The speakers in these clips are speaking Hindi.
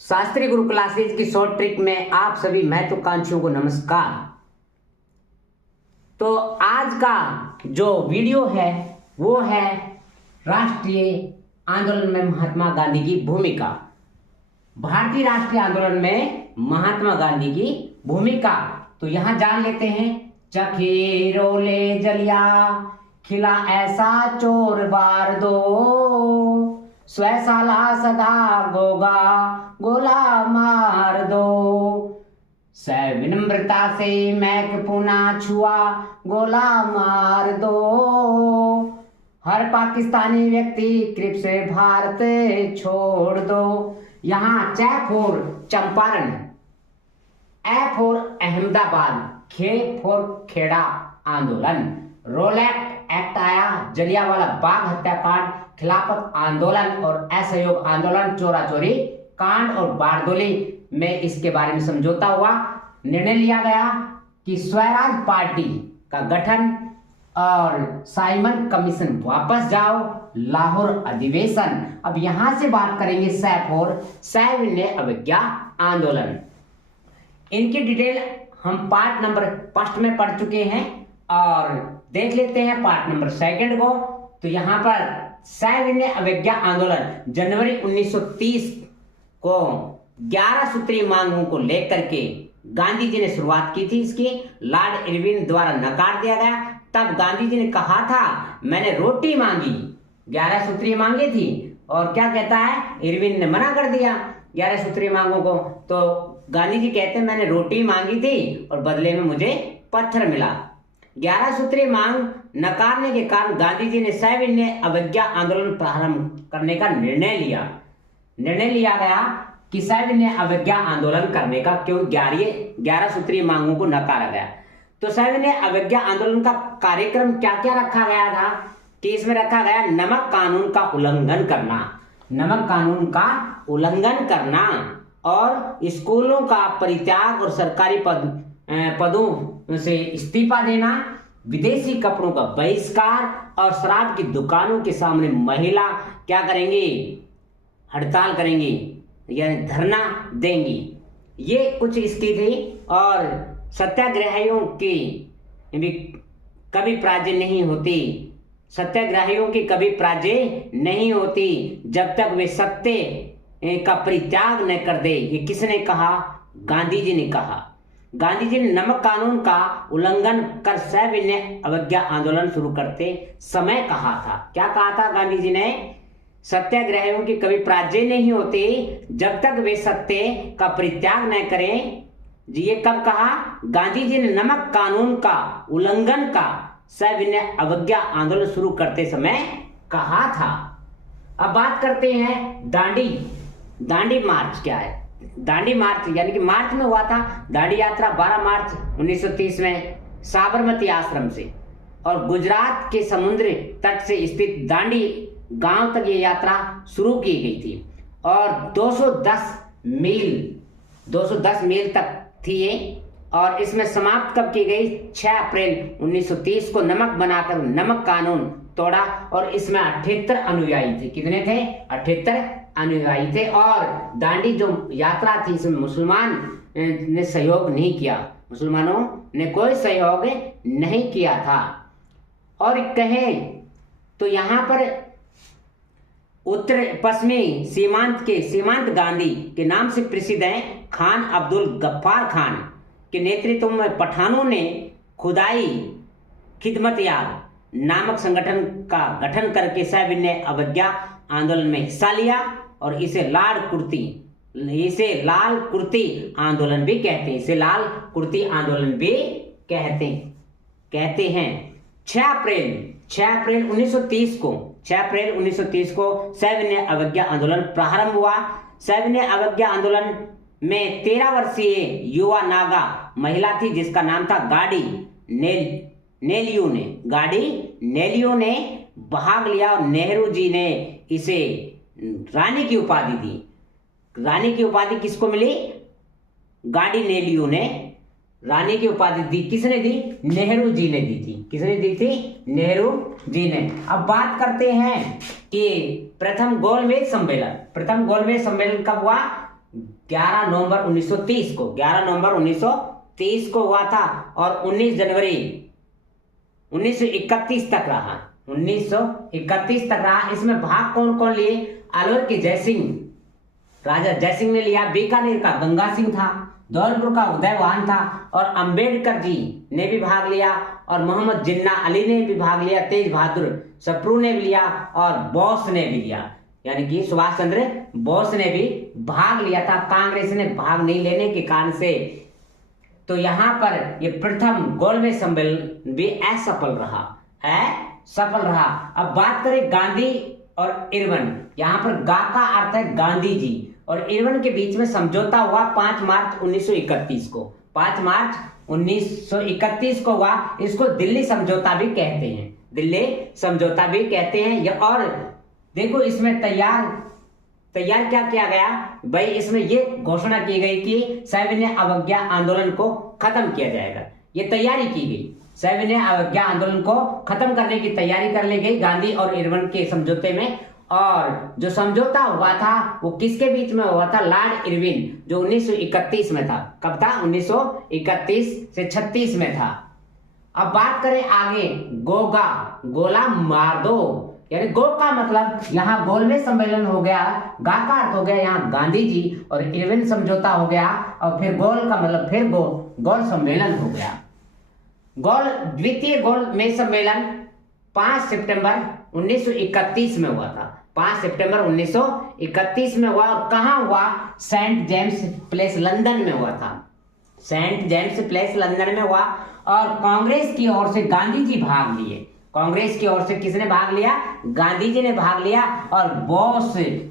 शास्त्री गुरु क्लासेज की शॉर्ट ट्रिक में आप सभी महत्वाकांक्षियों को नमस्कार। तो आज का जो वीडियो है वो है राष्ट्रीय आंदोलन में महात्मा गांधी की भूमिका। भारतीय राष्ट्रीय आंदोलन में महात्मा गांधी की भूमिका तो यहां जान लेते हैं। चखे रोले जलिया खिला ऐसा चोर बार दो, स्वैसाला सदा गोगा गोला मार दो, सविनम्रता से मैक पुना छुआ गोला मार दो, हर पाकिस्तानी व्यक्ति कृप से भारत छोड़ दो। यहाँ च for Champaran, A for Ahmedabad, खे फॉर खेड़ा आंदोलन, रोलेट एक्ट आया, जलियांवाला बाग हत्याकांड, खिलाफत आंदोलन और असहयोग आंदोलन, चोरा चोरी कांड और बारदोली में इसके बारे में समझौता हुआ। निर्णय लिया गया कि स्वराज पार्टी का गठन और साइमन कमीशन वापस जाओ, लाहौर अधिवेशन। अब यहां से बात करेंगे सविनय अवज्ञा आंदोलन। इनकी डिटेल हम पार्ट नंबर फर्स्ट में पढ़ चुके हैं और देख लेते हैं पार्ट नंबर सेकंड को। तो यहां पर सविनय अवज्ञा आंदोलन जनवरी 1930 को 11 सूत्रीय मांगों को लेकर के गांधी जी ने शुरुआत की थी। इसकी लॉर्ड इरविन द्वारा नकार दिया गया। तब गांधी जी ने कहा था मैंने रोटी मांगी, 11 सूत्रीय मांगे थी और क्या कहता है, इरविन ने मना कर दिया 11 सूत्रीय मांगों को। तो गांधी जी कहते हैं मैंने रोटी मांगी थी और बदले में मुझे पत्थर मिला। 11 सूत्रीय मांग नकारने के कारण गांधी जी ने सविनय अवज्ञा आंदोलन प्रारंभ करने का निर्णय लिया गया कि सविनय अवज्ञा आंदोलन करने का, क्यों 11 सूत्रीय मांगों को नकारा गया। तो सविनय अवज्ञा आंदोलन का कार्यक्रम क्या क्या रखा गया था कि इसमें रखा गया नमक कानून का उल्लंघन करना, नमक कानून का उल्लंघन करना और स्कूलों का परित्याग और सरकारी पदों से इस्तीफा देना, विदेशी कपड़ों का बहिष्कार और शराब की दुकानों के सामने महिला क्या करेंगे, हड़ताल करेंगी यानी धरना देंगी। ये कुछ इसकी थी। और सत्याग्रहियों की कभी पराजय नहीं होती, सत्याग्रहियों की कभी पराजय नहीं होती जब तक वे सत्य का परित्याग न कर दे। ये किसने कहा, गांधी जी ने कहा। गांधी जी ने नमक कानून का उल्लंघन कर सविनय अवज्ञा आंदोलन शुरू करते समय कहा था। क्या कहा था गांधी जी ने, सत्याग्रहियों की कभी पराजय नहीं होती जब तक वे सत्य का परित्याग न करें। जी ये कब कहा, गांधी जी ने नमक कानून का उल्लंघन का सविनय अवज्ञा आंदोलन शुरू करते समय कहा था। अब बात करते हैं दांडी मार्च क्या है। दांडी मार्च यानी कि मार्च में हुआ था दांडी यात्रा 12 मार्च 1930 में साबरमती आश्रम से और गुजरात के समुद्र तट से स्थित दांडी गांव तक ये यात्रा शुरू की गई थी और 210 मील तक थी ये। और इसमें समाप्त कब की गई, 6 अप्रैल 1930 को नमक बनाकर नमक कानून तोड़ा और इसमें 78 अनुयायी थे। कितने थे, 78 अनुयायी थे। और दांडी जो यात्रा थी इसमें मुसलमान ने सहयोग नहीं किया, मुसलमानों ने कोई सहयोग नहीं किया था। और कहें तो यहाँ पर उत्तर पश्चिमी सीमांत गांधी के नाम से प्रसिद्ध हैं खान अब्दुल गफ्फार खान के नेतृत्व में पठानों ने खुदाई खिदमत-यार नामक संगठन का गठन करके सविनय अवज्ञा आंदोलन में हिस्सा लिया और इसे लाल कुर्ती आंदोलन भी कहते हैं, इसे लाल कुर्ती आंदोलन भी कहते हैं। 6 अप्रैल 1930 को सविनय अवज्ञा आंदोलन प्रारंभ हुआ। सविनय अवज्ञा आंदोलन में 13 वर्षीय युवा नागा महिला थी जिसका नाम था गाड़ी नेलियो ने भाग लिया और नेहरू जी ने इसे रानी की उपाधि दी। रानी की उपाधि किसको मिली, गाड़ी नेलियो ने रानी की उपाधि दी। किसने दी, नेहरू जी ने दी थी। किसने दी थी, नेहरू जी ने। अब बात करते हैं कि प्रथम गोलमेज सम्मेलन कब हुआ, 11 नवंबर 1930 को, 11 नवंबर 1930 को हुआ था और 19 जनवरी 1931 तक रहा। 1931 तक रहा। इसमें भाग कौन कौन लिए? अलवर के जयसिंह, राजा जयसिंह ने लिया, बीकानेर का गंगा सिंह था, धौलपुर का उदयवान था और अंबेडकर जी ने भी भाग लिया और मोहम्मद जिन्ना अली ने भी भाग लिया, तेज बहादुर सप्रू ने भी लिया और बोस ने भी लिया, यानी कि सुभाष चंद्र बोस ने भी भाग लिया था। कांग्रेस ने भाग नहीं लेने के कारण से तो यहां पर ये प्रथम गोलमेज सम्मेलन भी असफल रहा, असफल रहा। अब बात करें गांधी और इरविन। यहां पर गा का अर्थ है गांधी जी और इरविन के बीच में समझौता हुआ 5 मार्च 1931 को, 5 मार्च 1931 को हुआ। इसको दिल्ली समझौता भी कहते हैं, दिल्ली समझौता भी कहते हैं। और देखो इसमें तैयार क्या किया गया भाई, इसमें ये घोषणा की गई कि सविनय अवज्ञा आंदोलन को खत्म किया जाएगा। ये तैयारी की गई, सविनय अवज्ञा आंदोलन को खत्म करने की तैयारी कर ली गई गांधी और इरविन के समझौते में। और जो समझौता हुआ था वो किसके बीच में हुआ था? लॉर्ड इरविन, जो 1931 में था। कब था? 1931 से 36 में था। अब बात करें आगे, गोगा, गोला मार दो, यानी गो का मतलब यहाँ गोलमेज सम्मेलन हो गया, गा का अर्थ हो गया यहाँ गांधी जी और इरविन समझौता हो गया और फिर गोल का मतलब फिर गोल सम्मेलन हो गया। द्वितीय गोलमेज सम्मेलन 5 सितंबर 1931 में हुआ था, 5 सितंबर 1931 में हुआ। और कहाँ हुआ? सेंट जेम्स प्लेस लंदन में हुआ था, सेंट जेम्स प्लेस लंदन में हुआ। और कांग्रेस की ओर से गांधी जी भाग लिए, कांग्रेस की ओर से किसने भाग लिया? गांधी जी ने भाग लिया और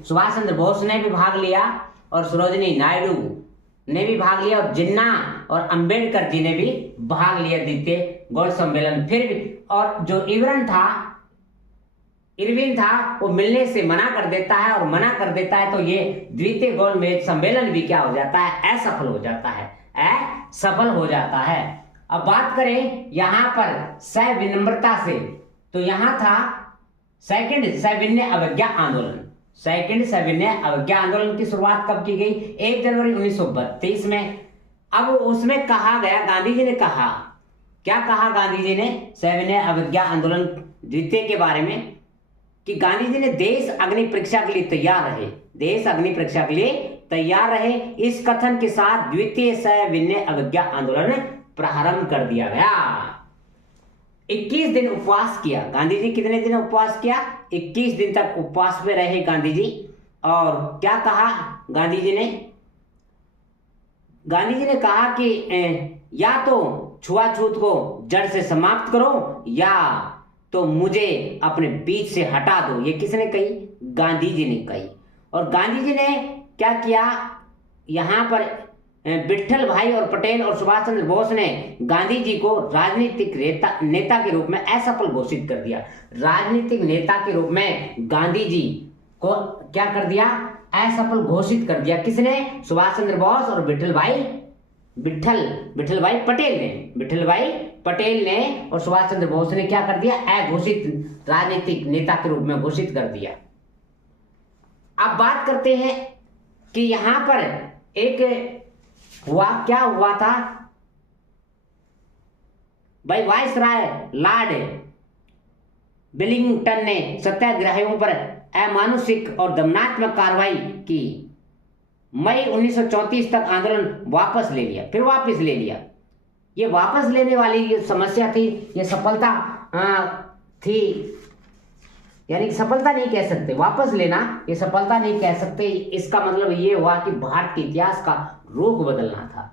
सुभाष चंद्र बोस ने भी भाग लिया और सरोजिनी नायडू ने भी भाग लिया और जिन्ना और अंबेडकर जी ने भी भाग लिया द्वितीय गोल सम्मेलन। फिर भी और जो इरविन था वो मिलने से मना कर देता है और मना कर देता है तो ये द्वितीय गोलमेज सम्मेलन भी क्या हो जाता है? असफल हो जाता है, असफल हो जाता है। अब बात करें यहां पर सविनम्रता से, तो यहां था सेकंड सविनय अवज्ञा आंदोलन। सेकंड सविनय अवज्ञा आंदोलन की शुरुआत कब की गई? 1 जनवरी 1932 में। अब उसमें कहा गया, गांधी जी ने कहा, क्या कहा गांधी जी ने सविनय अवज्ञा आंदोलन द्वितीय के बारे में? कि गांधी जी ने देश अग्नि परीक्षा के लिए तैयार रहे, देश अग्नि परीक्षा के लिए तैयार रहे। इस कथन के साथ द्वितीय सविनय अवज्ञा आंदोलन प्रारंभ कर दिया गया। 21 दिन उपवास किया गांधी जी। कितने दिन उपवास किया? 21 दिन तक उपवास में रहे गांधी जी। और क्या कहा गांधी जी ने? गांधी जी ने कहा कि या तो छुआछूत को जड़ से समाप्त करो या तो मुझे अपने बीच से हटा दो। ये किसने कही? गांधी जी ने कही। और गांधी जी ने क्या किया? यहां पर विट्ठल भाई और पटेल और सुभाष चंद्र बोस ने गांधी जी को राजनीतिक नेता के रूप में असफल घोषित कर दिया। राजनीतिक नेता के रूप में गांधी जी को क्या कर दिया? असफल घोषित कर दिया। किसने? सुभाष चंद्र बोस और विट्ठल भाई पटेल ने और सुभाष चंद्र बोस ने क्या कर दिया? अघोषित राजनीतिक नेता के रूप में घोषित कर दिया। अब बात करते हैं कि यहां पर एक क्या हुआ था भाई? वायसराय लॉर्ड वेलिंगटन ने सत्याग्रहियों पर अमानुषिक और दमनात्मक कार्रवाई की। मई 1934 तक आंदोलन वापस ले लिया, फिर वापस ले लिया। ये वापस लेने वाली ये समस्या थी, ये सफलता थी, यानी कि सफलता नहीं कह सकते, वापस लेना ये सफलता नहीं कह सकते। इसका मतलब ये हुआ कि भारत के इतिहास का रुख बदलना था।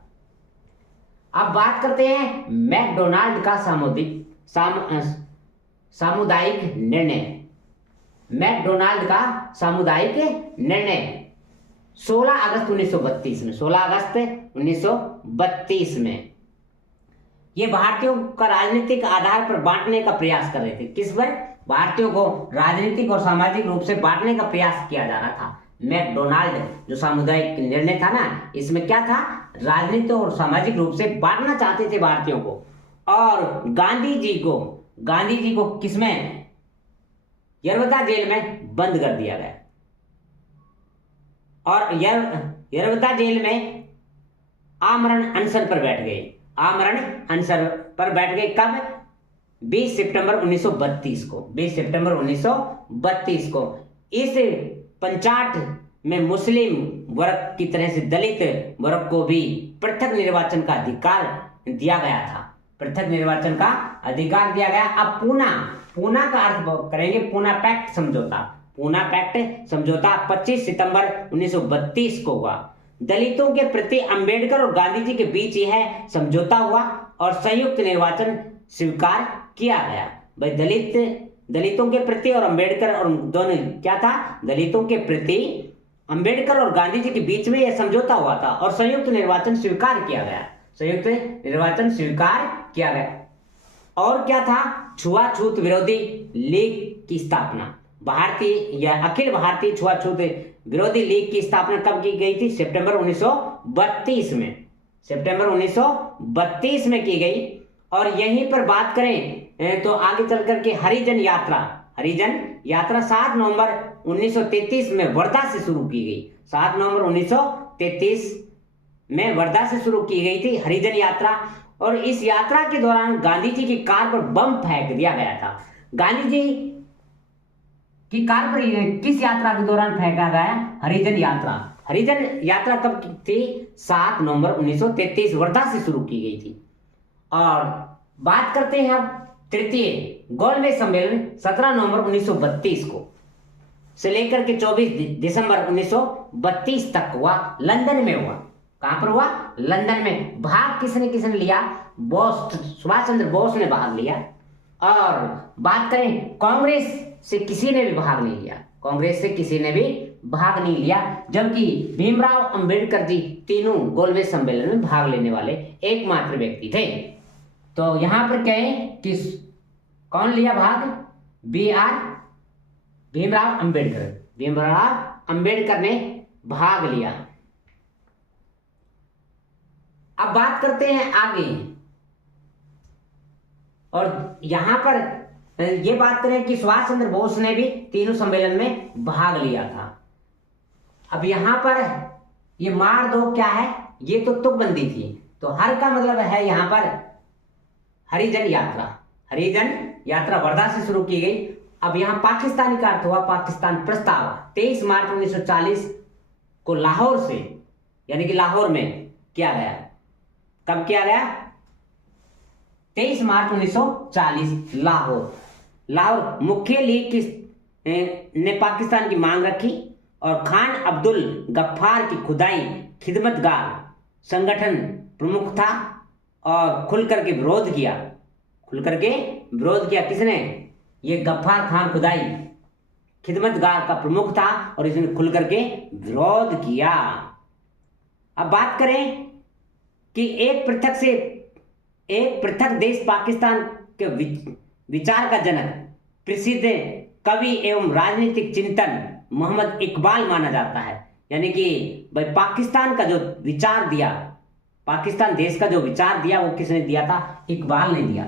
अब बात करते हैं मैकडोनाल्ड का सामुदायिक निर्णय। मैकडोनाल्ड का सामुदायिक निर्णय 16 अगस्त 1932 में, 16 अगस्त 1932 में ये भारतीयों का राजनीतिक आधार पर बांटने का प्रयास कर रहे थे। किस पर? भारतीयों को राजनीतिक और सामाजिक रूप से बांटने का प्रयास किया जा रहा था। मैकडोनाल्ड जो सामुदायिक निर्णय था ना, इसमें क्या था? राजनीतिक और सामाजिक रूप से बांटना चाहते थे भारतीयों को। और गांधी जी को किसमें? यरवदा जेल में बंद कर दिया गया। और यरवदा जेल में आमरण अनशन पर बैठ गए। आमरण अनशन पर बैठ गए कब? 20 सितंबर 1932 को। 20 सितंबर 1932 को। इस पंचाट में मुस्लिम वर्ग की तरह से दलित वर्ग को भी पृथक निर्वाचन का अधिकार दिया गया था। पृथक निर्वाचन का अधिकार दिया गया। अब पूना का अर्थ करेंगे पूना पैक्ट समझौता। पूना पैक्ट समझौता 25 सितंबर 1932 को हुआ। दलितों के प्रति अंबेडकर और गांधी जी के बीच यह समझौता हुआ और संयुक्त निर्वाचन स्वीकार किया गया। भाई दलितों के प्रति और अंबेडकर और दोनों क्या था? दलितों के प्रति अंबेडकर और गांधी जी के बीच में यह समझौता हुआ था और संयुक्त निर्वाचन स्वीकार किया गया। संयुक्त निर्वाचन स्वीकार किया गया। और क्या था? छुआछूत विरोधी लीग की स्थापना। भारतीय या अखिल भारतीय छुआछूत विरोधी लीग की स्थापना कब की गई थी? सितंबर 1932 में। सितंबर 1932 में की गई। और यहीं पर बात करें तो आगे चल करके हरिजन यात्रा 7 नवंबर 1933 में वर्धा से शुरू की गई। 7 नवंबर 1933 में वर्धा से शुरू की गई थी हरिजन यात्रा। और इस यात्रा के दौरान गांधी जी की कार पर बम फेंक दिया गया था। गांधी जी की कार पर किस यात्रा के दौरान फेंका गया? हरिजन यात्रा। हरिजन यात्रा कब थी? 7 नवंबर 1933 वर्धा से शुरू की गई थी। और बात करते हैं अब तृतीय गोलमेज सम्मेलन 17 नवंबर 1932 को से लेकर के 24 दिसंबर 1932 तक हुआ। लंदन में हुआ। कहां पर हुआ? लंदन में। भाग किसने लिया? सुभाष चंद्र बोस ने भाग लिया। और बात करें कांग्रेस से किसी ने भी भाग नहीं लिया। कांग्रेस से किसी ने भी भाग नहीं लिया। जबकि भीमराव अंबेडकर जी तीनों गोलमेज सम्मेलन में भाग लेने वाले एकमात्र व्यक्ति थे। तो यहां पर कहें कि कौन लिया भाग? भीमराव अंबेडकर ने भाग लिया। अब बात करते हैं आगे। और यहां पर यह बात करें कि सुभाष चंद्र बोस ने भी तीनों सम्मेलन में भाग लिया था। अब यहां पर ये मार दो क्या है? ये तो तुकबंदी थी। तो हर का मतलब है यहां पर हरिजन यात्रा वर्धा से शुरू की गई। अब यहां पाकिस्तानी का अर्थ हुआ पाकिस्तान प्रस्ताव। 23 मार्च 1940 को लाहौर से यानी कि लाहौर में किया गया। कब किया गया? 23 मार्च 1940 लाहौर मुख्य लीग ने पाकिस्तान की मांग रखी और खान अब्दुल गफ्फार की खुदाई खिदमतगार संगठन प्रमुख था और खुल करके विरोध किया। किसने? ये गफ्फार खान खुदाई खिदमतगार का प्रमुख था और इसने खुल करके विरोध किया। अब बात करें कि एक पृथक देश पाकिस्तान के विचार का जनक प्रसिद्ध कवि एवं राजनीतिक चिंतन मोहम्मद इकबाल माना जाता है। यानी कि भाई पाकिस्तान का जो विचार दिया, पाकिस्तान देश का जो विचार दिया वो किसने दिया था? इकबाल ने दिया।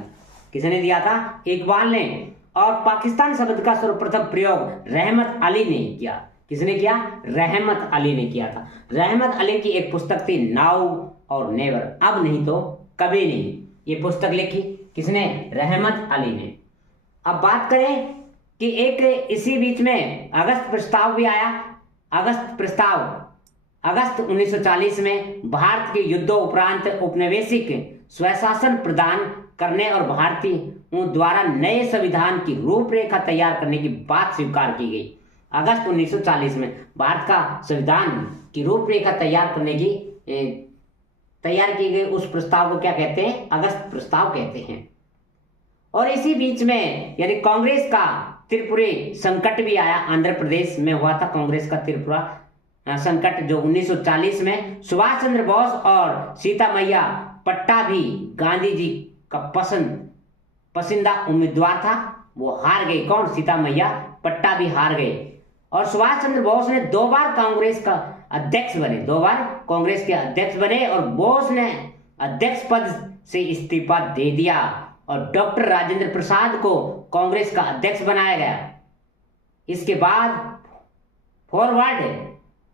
किसने दिया था? इकबाल ने। और पाकिस्तान शब्द का सर्वप्रथम प्रयोग रहमत अली ने किया। किसने किया? रहमत अली ने किया था। रहमत अली की एक पुस्तक थी नाउ और नेवर, अब नहीं तो कभी नहीं। ये पुस्तक लिखी किसने? रहमत अली ने। अब बात करें कि एक इसी बीच में अगस्त प्रस्ताव भी आया। अगस्त 1940 में भारत के युद्धों उपरांत औपनिवेशिक स्वशासन प्रदान करने और भारतीयों द्वारा नए संविधान की रूपरेखा तैयार करने की बात स्वीकार की गई। अगस्त 1940 में भारत का संविधान की रूपरेखा तैयार की गई। उस प्रस्ताव को क्या कहते हैं? अगस्त प्रस्ताव कहते हैं। और इसी बीच में यानी कांग्रेस का त्रिपुरी संकट भी आया। आंध्र प्रदेश में हुआ था कांग्रेस का त्रिपुरा संकट, जो 1940 में सुभाष चंद्र बोस और सीता मैया पट्टाभी गांधी जी का पसंदीदा उम्मीदवार था। वो हार गए। कौन? सीता मैया पट्टाभी हार गए। और सुभाष चंद्र बोस ने 2 बार कांग्रेस का अध्यक्ष बने और बोस ने अध्यक्ष पद से इस्तीफा दे दिया और डॉक्टर राजेंद्र प्रसाद को कांग्रेस का अध्यक्ष बनाया गया। इसके बाद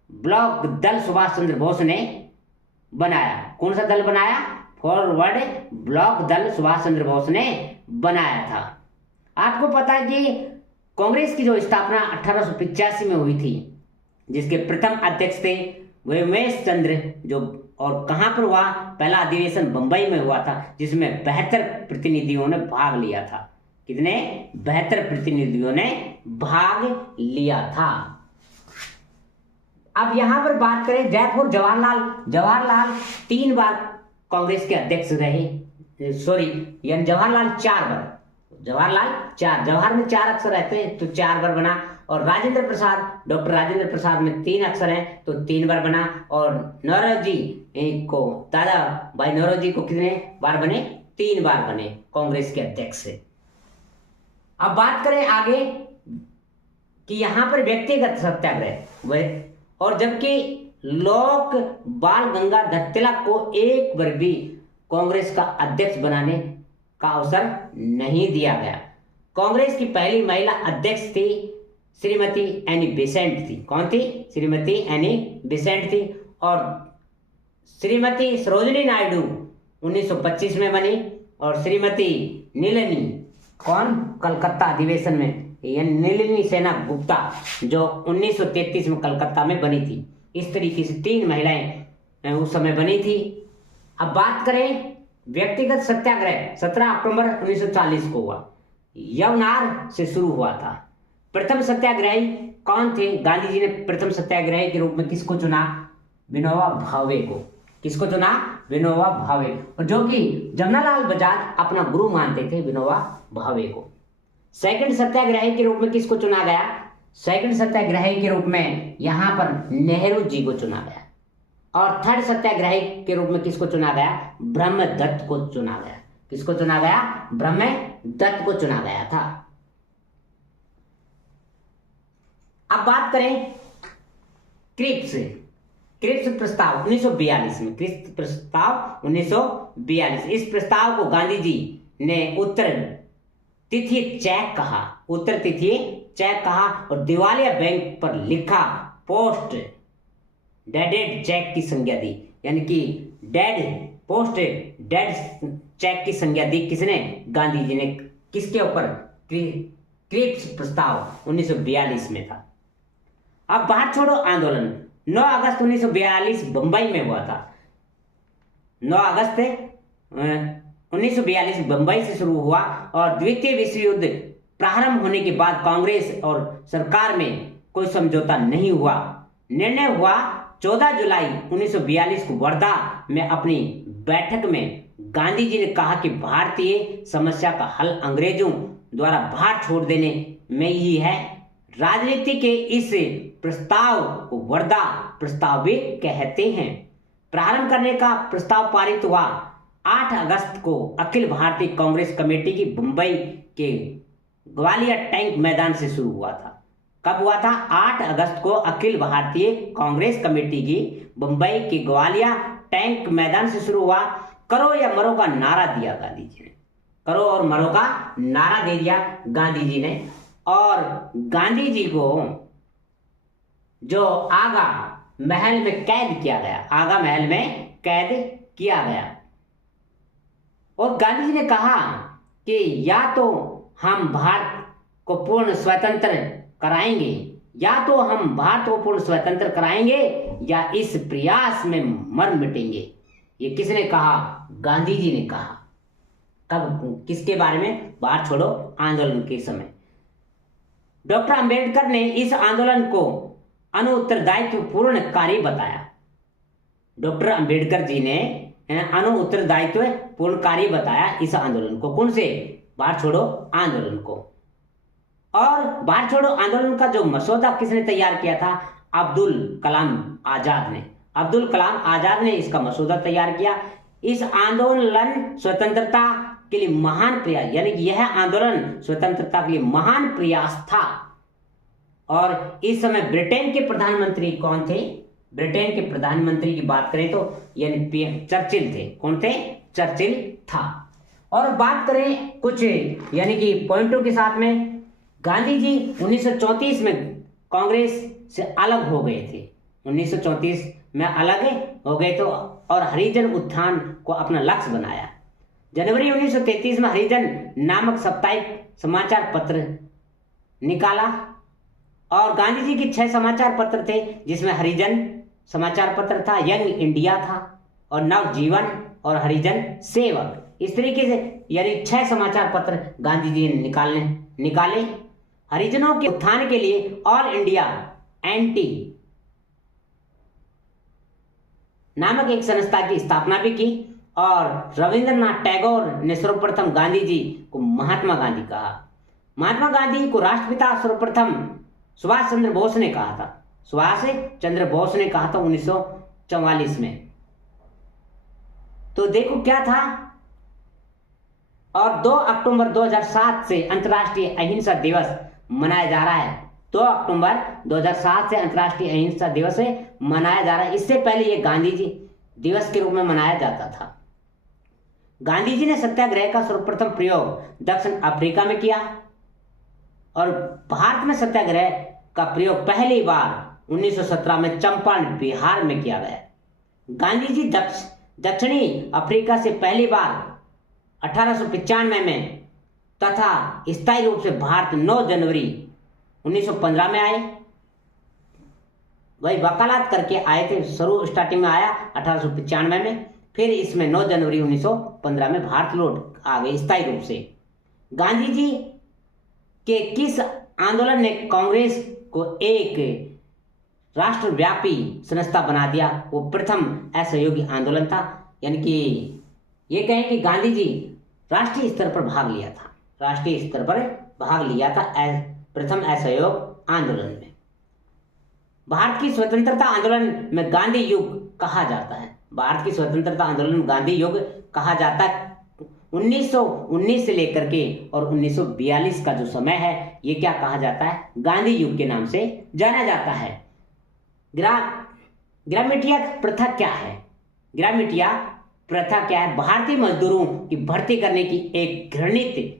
ब्लॉक दल सुभाष चंद्र बोस ने बनाया। कौन सा दल बनाया? फॉरवर्ड ब्लॉक दल सुभाष चंद्र बोस ने बनाया था। आपको पता है कि कांग्रेस की जो स्थापना 1885 में हुई थी, जिसके प्रथम अध्यक्ष थे वह उमेश चंद्र, जो और कहां पर हुआ? पहला अधिवेशन बंबई में हुआ था, जिसमें 72 प्रतिनिधियों ने भाग लिया था। कितने? 72 प्रतिनिधियों ने भाग लिया था। अब यहां पर बात करें जयपुर जवाहरलाल 3 बार कांग्रेस के अध्यक्ष रहे। सॉरी, यानी जवाहरलाल 4 बार। जवाहर में 4 अक्षर रहते हैं तो 4 बार बना। और राजेंद्र प्रसाद, डॉक्टर राजेंद्र प्रसाद में 3 अक्षर हैं तो 3 बार बना। और नौरोजी को, दादा भाई नौरोजी को कितने बार बने? 3 बार बने कांग्रेस के अध्यक्ष से। अब बात करें आगे कि यहां पर व्यक्तिगत सत्याग्रह वह, और जबकि लोक बाल गंगाधर तिलक को एक बार भी कांग्रेस का अध्यक्ष बनाने का अवसर नहीं दिया गया। कांग्रेस की पहली महिला अध्यक्ष थी श्रीमती एनी बेसेंट थी। कौन थी? श्रीमती एनी बेसेंट थी। और श्रीमती सरोजिनी नायडू 1925 में बनी। और श्रीमती नीलनी, कौन? कलकत्ता अधिवेशन में, यानी नीलनी सेना गुप्ता, जो 1933 में कलकत्ता में बनी थी। इस तरीके से 3 महिलाएं उस समय बनी थी। अब बात करें व्यक्तिगत सत्याग्रह, 17 अक्टूबर 1940 को हुआ। यवनार से शुरू हुआ था। प्रथम सत्याग्रही कौन थे? गांधी जी ने प्रथम सत्याग्रही के रूप में किसको चुना? विनोबा भावे को। किसको चुना? विनोबा भावे, और जो कि जमनालाल बजाज अपना गुरु मानते थे, विनोबा भावे को। सेकंड सत्याग्रही के रूप में किसको चुना गया? सेकंड सत्याग्रही के रूप में यहां पर नेहरू जी को चुना गया। और थर्ड सत्याग्रही के रूप में किसको चुना गया? ब्रह्मदत्त को चुना गया। किसको चुना गया? ब्रह्मदत्त को चुना गया था। अब बात करें क्रिप्स प्रस्ताव 1942 में। क्रिप्स प्रस्ताव 1942, इस प्रस्ताव को गांधी जी ने उत्तर तिथि चेक कहा और दिवालिया बैंक पर लिखा पोस्ट डेडेड चेक की संज्ञा दी। यानी कि पोस्ट डेड चेक की संज्ञा दी किसने? गांधी जी ने। किसके ऊपर? क्रिप्स प्रस्ताव 1942 में था। अब भारत छोड़ो आंदोलन 9 अगस्त 1942 बंबई में हुआ था। 9 अगस्त 1942 बंबई से शुरू हुआ और द्वितीय विश्व युद्ध प्रारंभ होने के बाद कांग्रेस और सरकार में कोई समझौता नहीं हुआ। निर्णय हुआ 14 जुलाई 1942 को वर्धा में अपनी बैठक में गांधी जी ने कहा कि भारतीय समस्या का हल अंग्रेजों द्वारा भारत छोड़ देने में ही है। राजनीति के इस प्रस्ताव को वर्धा प्रस्ताव भी कहते हैं। प्रारंभ करने का प्रस्ताव पारित हुआ 8 अगस्त को अखिल भारतीय कांग्रेस कमेटी की बंबई के ग्वालियर टैंक मैदान से शुरू हुआ था। कब हुआ था? 8 अगस्त को अखिल भारतीय कांग्रेस कमेटी की बंबई के ग्वालियर टैंक मैदान से शुरू हुआ। करो या मरो का नारा दिया गांधी जी ने। करो और मरो का नारा दे दिया गांधी जी ने। और गांधी जी को जो आगा महल में कैद किया गया, आगा महल में कैद किया गया। और गांधी जी ने कहा कि या तो हम भारत को पूर्ण स्वतंत्र कराएंगे, या इस प्रयास में मर मिटेंगे। ये किसने कहा? गांधी जी ने कहा। कब? किसके बारे में? भारत छोड़ो आंदोलन के समय। डॉक्टर अंबेडकर ने इस आंदोलन को अनुत्तरदायित्वपूर्ण कार्य बताया। डॉक्टर अंबेडकर जी ने अनुत्तरदायित्वपूर्ण कार्य बताया इस आंदोलन को। कौन से? भारत छोड़ो आंदोलन को। और भारत छोड़ो आंदोलन का जो मसौदा किसने तैयार किया था? अब्दुल कलाम आजाद ने। अब्दुल कलाम आजाद ने इसका मसौदा तैयार किया। इस आंदोलन स्वतंत्रता के लिए महान प्रयास, यानी कि यह आंदोलन स्वतंत्रता के लिए महान प्रयास था। और इस समय ब्रिटेन के प्रधानमंत्री कौन थे? ब्रिटेन के प्रधानमंत्री की बात करें तो यानी चर्चिल थे। कौन थे? चर्चिल था। और बात करें कुछ यानी कि पॉइंटों के साथ में, गांधी जी 1934 में कांग्रेस से अलग हो गए थे। 1934 में अलग हो गए तो और हरिजन उत्थान को अपना लक्ष्य बनाया। जनवरी 1933 में हरिजन नामक साप्ताहिक समाचार पत्र निकाला और गांधी जी के 6 समाचार पत्र थे, जिसमें हरिजन समाचार पत्र था, यंग इंडिया था और नवजीवन और हरिजन सेवक। इस तरीके से यानी 6 समाचार पत्र गांधी जी ने निकाले। हरिजनों के उत्थान के लिए ऑल इंडिया एंटी नामक एक संस्था की स्थापना भी की और रविंद्रनाथ टैगोर ने सर्वप्रथम गांधी जी को महात्मा गांधी कहा। महात्मा गांधी को राष्ट्रपिता सर्वप्रथम सुभाष चंद्र बोस ने कहा था। सुभाष चंद्र बोस ने कहा था 1944 में। तो देखो क्या था। और 2 अक्टूबर 2007 से अंतर्राष्ट्रीय अहिंसा दिवस मनाया जा रहा है। 2 अक्टूबर 2007 से अंतर्राष्ट्रीय अहिंसा दिवस मनाया जा रहा है। इससे पहले यह गांधी जी दिवस के रूप में मनाया जाता था। गांधी जी ने सत्याग्रह का सर्वप्रथम प्रयोग दक्षिण अफ्रीका में किया और भारत में सत्याग्रह का प्रयोग पहली बार 1917 में चंपारण बिहार में किया गया। गांधी जी दक्षिणी अफ्रीका से पहली बार 1895 में तथा स्थायी रूप से भारत 9 जनवरी 1915 में आए। वही वकालत करके आए थे। स्टार्टिंग में आया 1895 में, फिर इसमें 9 जनवरी 1915 में भारत लौट आ गए स्थायी रूप से। गांधी जी के किस आंदोलन ने कांग्रेस को एक राष्ट्रव्यापी संस्था बना दिया? वो प्रथम असहयोगी आंदोलन था। यानी कि ये कहें कि गांधी जी राष्ट्रीय स्तर पर भाग लिया था। राष्ट्रीय स्तर पर भाग लिया था प्रथम असहयोग आंदोलन में। भारत की स्वतंत्रता आंदोलन में गांधी युग कहा जाता है। भारत की स्वतंत्रता आंदोलन में गांधी युग कहा जाता है। 1919 से लेकर के और 1942 का जो समय है, ये क्या कहा जाता है? गांधी युग के नाम से जाना जाता है। ग्रामिटिया प्रथा क्या है? ग्रामिटिया प्रथा क्या है? भारतीय मजदूरों की भर्ती करने की एक घृणित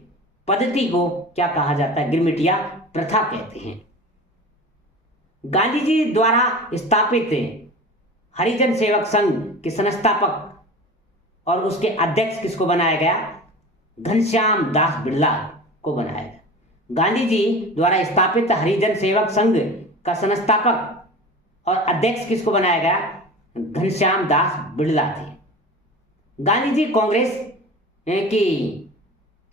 पद्धति को क्या कहा जाता है? ग्रामिटिया प्रथा कहते हैं। गांधी जी द्वारा स्थापित हरिजन सेवक संघ के संस्थापक और उसके अध्यक्ष किसको बनाया गया? घनश्याम दास बिड़ला को बनाया गया। गांधी जी द्वारा स्थापित हरिजन सेवक संघ का संस्थापक और अध्यक्ष किसको बनाया गया? घनश्याम दास बिड़ला थे। गांधी जी कांग्रेस की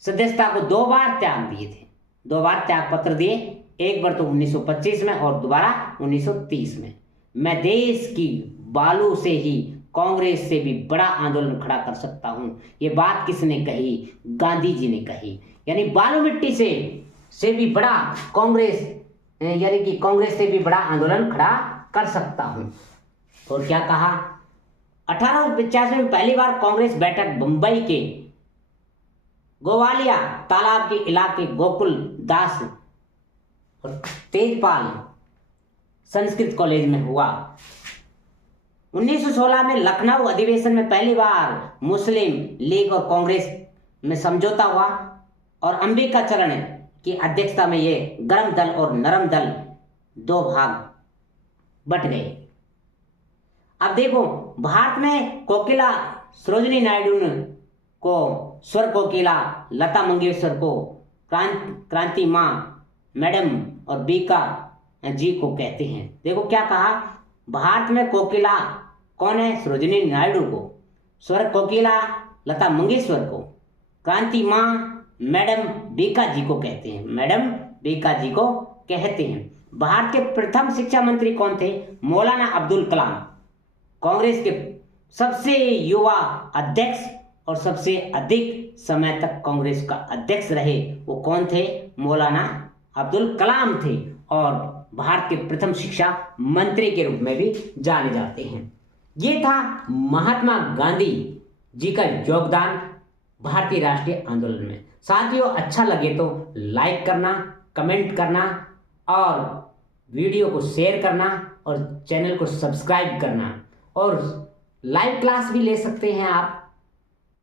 सदस्यता को 2 बार त्याग दिए थे। 2 बार त्याग पत्र दिए, एक बार तो 1925 में और दोबारा 1930 में। मैं देश की बालू से ही कांग्रेस से भी बड़ा आंदोलन खड़ा कर सकता हूं। ये बात किसने कही? गांधी जी ने कही। यानी बालू मिट्टी से भी बड़ा कांग्रेस, यानी कि कांग्रेस से भी बड़ा आंदोलन खड़ा कर सकता हूं। और क्या कहा? 1885 में पहली बार कांग्रेस बैठक बंबई के गोवालिया तालाब के इलाके गोकुल दास और तेजपाल संस्कृत कॉलेज में हुआ। 1916 में लखनऊ अधिवेशन में पहली बार मुस्लिम लीग और कांग्रेस में समझौता हुआ और अंबिकाचरण की अध्यक्षता में ये गर्म दल और नरम दल 2 भाग बट गए। अब देखो, भारत में कोकिला सरोजिनी नायडू को स्वर कोकिला, लता मंगेशकर को क्रांति मां मैडम और बीका जी को कहते हैं। देखो क्या कहा, भारत में कोकिला कौन है? सरोजिनी नायडू को। स्वर कोकिला लता मंगेशकर को, क्रांति मां मैडम बीका जी को कहते हैं। मैडम बीका जी को कहते हैं। भारत के प्रथम शिक्षा मंत्री कौन थे? मौलाना अब्दुल कलाम। कांग्रेस के सबसे युवा अध्यक्ष और सबसे अधिक समय तक कांग्रेस का अध्यक्ष रहे, वो कौन थे? मौलाना अब्दुल कलाम थे और भारत के प्रथम शिक्षा मंत्री के रूप में भी जाने जाते हैं। ये था महात्मा गांधी जी का योगदान भारतीय राष्ट्रीय आंदोलन में। साथियों, अच्छा लगे तो लाइक करना, कमेंट करना और वीडियो को शेयर करना और चैनल को सब्सक्राइब करना। और लाइव क्लास भी ले सकते हैं आप।